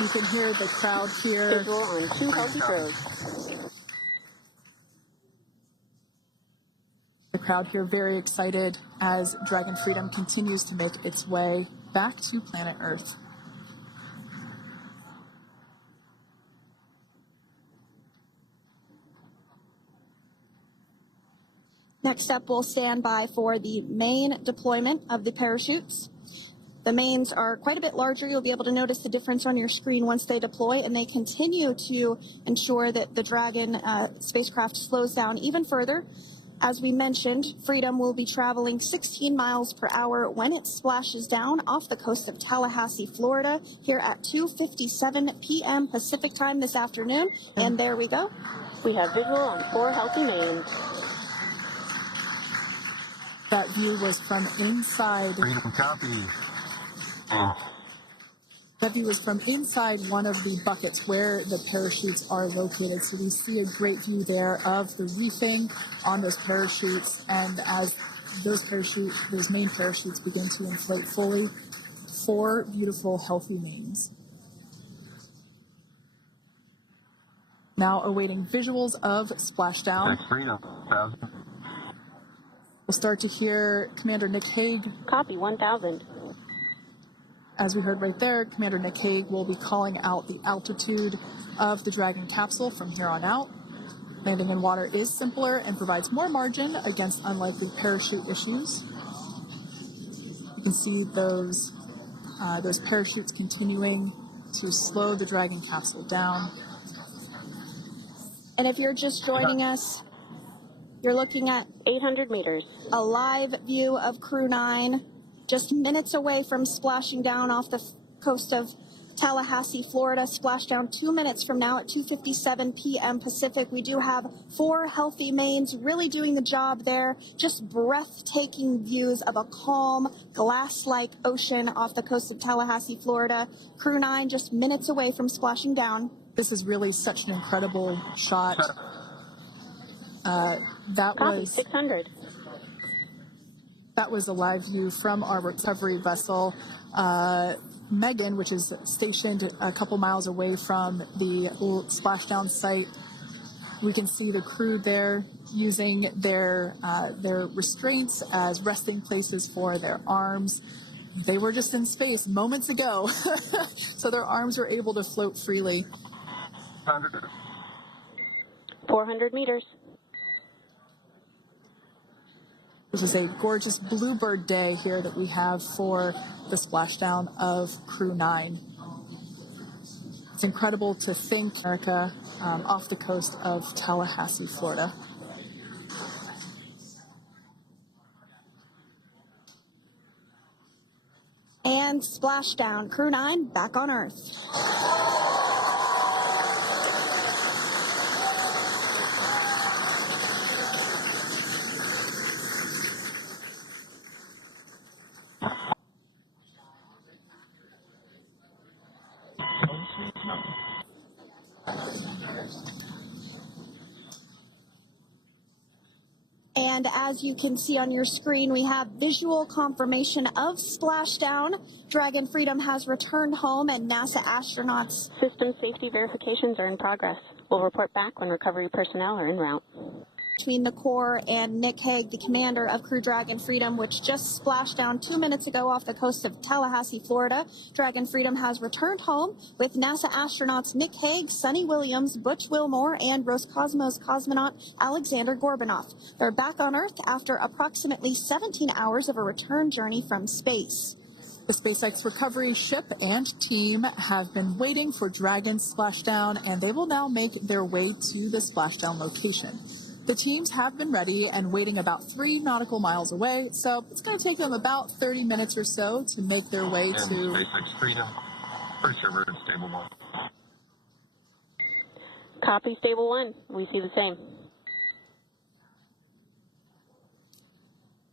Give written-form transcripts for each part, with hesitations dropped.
You can hear the crowd here. Visual on 2 healthy throws. The crowd here very excited as Dragon Freedom continues to make its way back to planet Earth. Next up, we'll stand by for the main deployment of the parachutes. The mains are quite a bit larger. You'll be able to notice the difference on your screen once they deploy, and they continue to ensure that the Dragon spacecraft slows down even further. As we mentioned, Freedom will be traveling 16 miles per hour when it splashes down off the coast of Tallahassee, Florida, here at 2:57 p.m. Pacific time this afternoon. And there we go. We have visual on 4 healthy mains. That view was from inside. Freedom copy. That view was from inside one of the buckets where the parachutes are located. So we see a great view there of the reefing on those parachutes. And as those main parachutes begin to inflate fully, 4 beautiful, healthy mains. Now awaiting visuals of splashdown. Freedom. We'll start to hear Commander Nick Hague. Copy, 1,000. As we heard right there, Commander Nick Hague will be calling out the altitude of the Dragon capsule from here on out. Landing in water is simpler and provides more margin against unlikely parachute issues. You can see those parachutes continuing to slow the Dragon capsule down. And if you're just joining us, you're looking at 800 meters. a live view of Crew 9, just minutes away from splashing down off the coast of Tallahassee, Florida. Splashdown 2 minutes from now at 2:57 p.m. Pacific. We do have 4 healthy mains really doing the job there. Just breathtaking views of a calm, glass-like ocean off the coast of Tallahassee, Florida. Crew 9 just minutes away from splashing down. This is really such an incredible shot. That Copy, was 600. That was a live view from our recovery vessel, Megan, which is stationed a couple miles away from the splashdown site. We can see the crew there using their restraints as resting places for their arms. They were just in space moments ago, so their arms were able to float freely. 400 meters. This is a gorgeous bluebird day here that we have for the splashdown of Crew 9. It's incredible to think America off the coast of Tallahassee, Florida. And splashdown. Crew 9 back on Earth. And as you can see on your screen, we have visual confirmation of splashdown. Dragon Freedom has returned home, and NASA astronauts. System safety verifications are in progress. We'll report back when recovery personnel are en route. Between the Corps and Nick Hague, the commander of Crew Dragon Freedom, which just splashed down 2 minutes ago off the coast of Tallahassee, Florida. Dragon Freedom has returned home with NASA astronauts Nick Hague, Sunithawilliams, Butch Wilmore, and Roscosmos cosmonaut Alexander Gorbunoff. They're back on Earth after approximately 17 hours of a return journey from space. The SpaceX recovery ship and team have been waiting for Dragon's splashdown, and they will now make their way to the splashdown location. The teams have been ready and waiting about 3 nautical miles away, so it's going to take them about 30 minutes or so to make their way to SpaceX Freedom. First server in Stable 1. Copy, Stable 1. We see the same.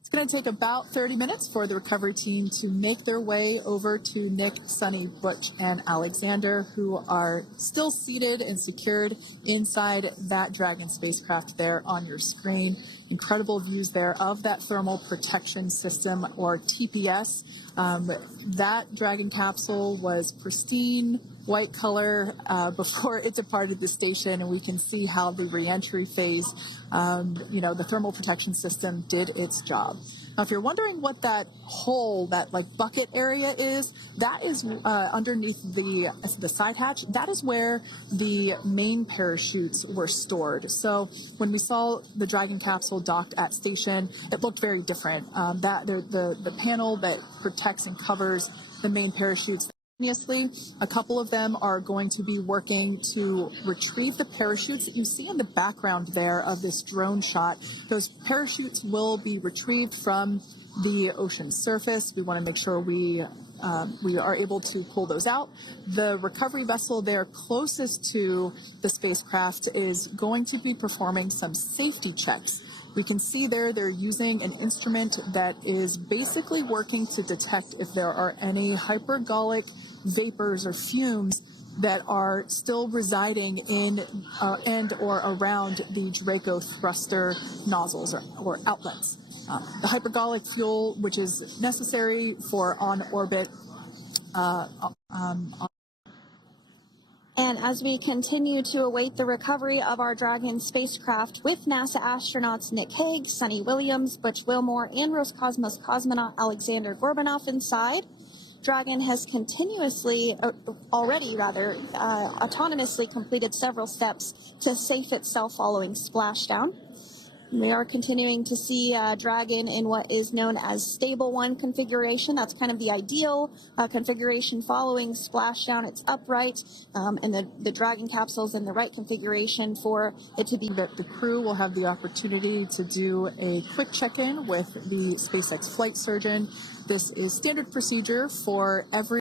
It's going to take about 30 minutes for the recovery team to make their way over to Nick, Sunny, Butch, and Alexander, who are still seated and secured inside that Dragon spacecraft there on your screen. incredible views there of that thermal protection system, or TPS. That Dragon capsule was pristine, white color before it departed the station, and we can see how the reentry phase, the thermal protection system did its job. Now, if you're wondering what that hole, that like bucket area is, that is underneath the side hatch. That is where the main parachutes were stored. So when we saw the Dragon capsule docked at station, it looked very different. The panel that protects and covers the main parachutes. A couple of them are going to be working to retrieve the parachutes that you see in the background there of this drone shot. Those parachutes will be retrieved from the ocean surface. We want to make sure we are able to pull those out. The recovery vessel there closest to the spacecraft is going to be performing some safety checks. We can see there they're using an instrument that is basically working to detect if there are any hypergolic vapors or fumes that are still residing in and or around the Draco thruster nozzles or outlets. The hypergolic fuel, which is necessary for on-orbit And as we continue to await the recovery of our Dragon spacecraft with NASA astronauts Nick Hague, Sunithawilliams, Butch Wilmore, and Roscosmos cosmonaut Alexander Gorbanov inside, Dragon has autonomously completed several steps to safe itself following splashdown. We are continuing to see Dragon in what is known as Stable 1 configuration. That's kind of the ideal configuration following splashdown. It's upright, and the Dragon capsule's in the right configuration for it to be. The crew will have the opportunity to do a quick check-in with the SpaceX flight surgeon. This is standard procedure for every